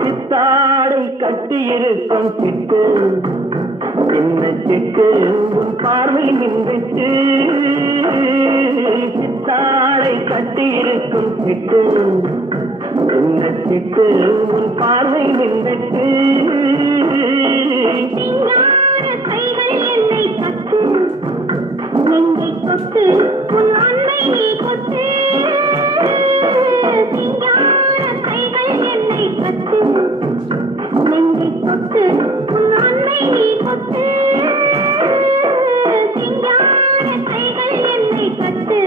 சித்தாடை கட்டியிருக்கும் சிட்டு சின்ன சிட்டு உன் பார்வை நின்றுச்சு. சித்தாடை கட்டியிருக்கும் சிட்டு சின்ன சிட்டு உன் பார்வை நின்றுச்சு. என்னை கட்டு நெஞ்சை கொட்டு உன் அன்னை நீ கொட்டு. என்னை கட்டு நெஞ்சை கொட்டு உன் அன்னை நீ கொட்டு. சிங்கார கைகள் என்னை கட்டு.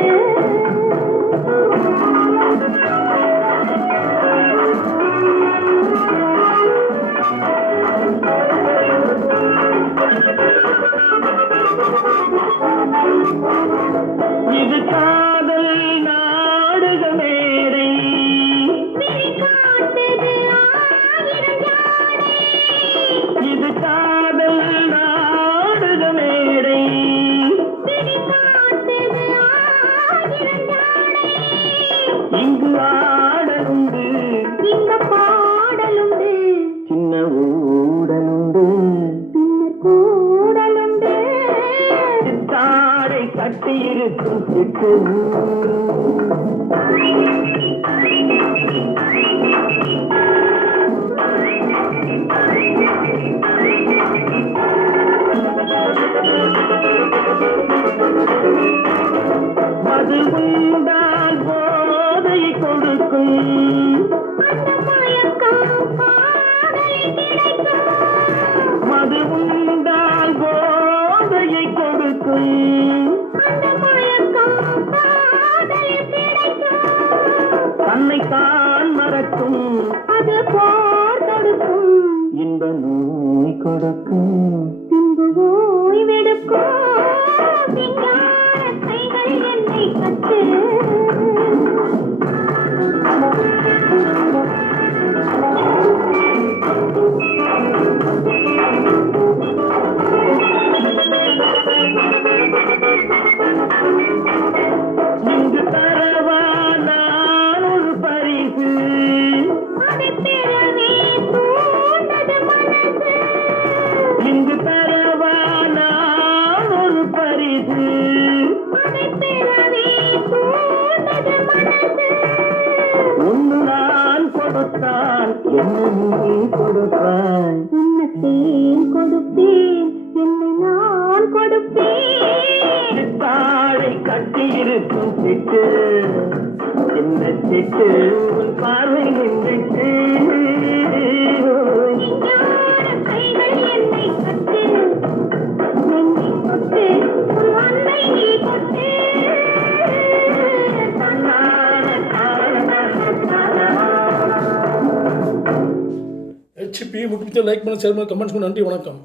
இது காதல் நாடக மேடை. இது காதல் நாடக மேடை. இங்கு ஆடலுண்டு இங்க பாடலுண்டு சின்ன ஊடலுண்டு பின்னர் கூடலுண்டு. சித்தாடை கட்டியிருக்கும் சிட்டு மது உண்டால் போதையை கொடுக்கும். அந்த மயக்கம் காதலில் கிடைக்கும். மது உண்டால் போதையை கொடுக்கும். அந்த மயக்கம் காதலில் கிடைக்கும். தன்னைத்தான் மறக்கும் அது போர் தொடுக்கும். இன்ப நோய் கொடுக்கும். பின்பு ஓய்வெடுக்கும். சிங்கார கைகள் என்னை கட்டு. இங்கு தரவா நான் ஒரு பரிசு. அதை பெறவே தூண்டது மனசு. இங்கு தரவா நான் ஒரு பரிசு. அதை பெறவே தூண்டது மனசு. ஒன்று நான் கொடுத்தான் என்ன நீ கொடுத்தாய். உன்னத்தேன் கொடுப்பேன் என்னை நான் கொடுப்பேன். சித்தாடை கட்டியிருக்கும் சிட்டு சின்ன சிட்டு உன் பார்வை நின்றுச்சு. சிங்கார கைகள் என்னை கட்டு நெஞ்சை கொட்டு உன் அன்னை நீ கொட்டு. ஹெச்பி முக்கியமாக லைக் பண்ண ஷேர் பண்ண கமெண்ட்ஸ் பண்ண நன்றி வணக்கம்.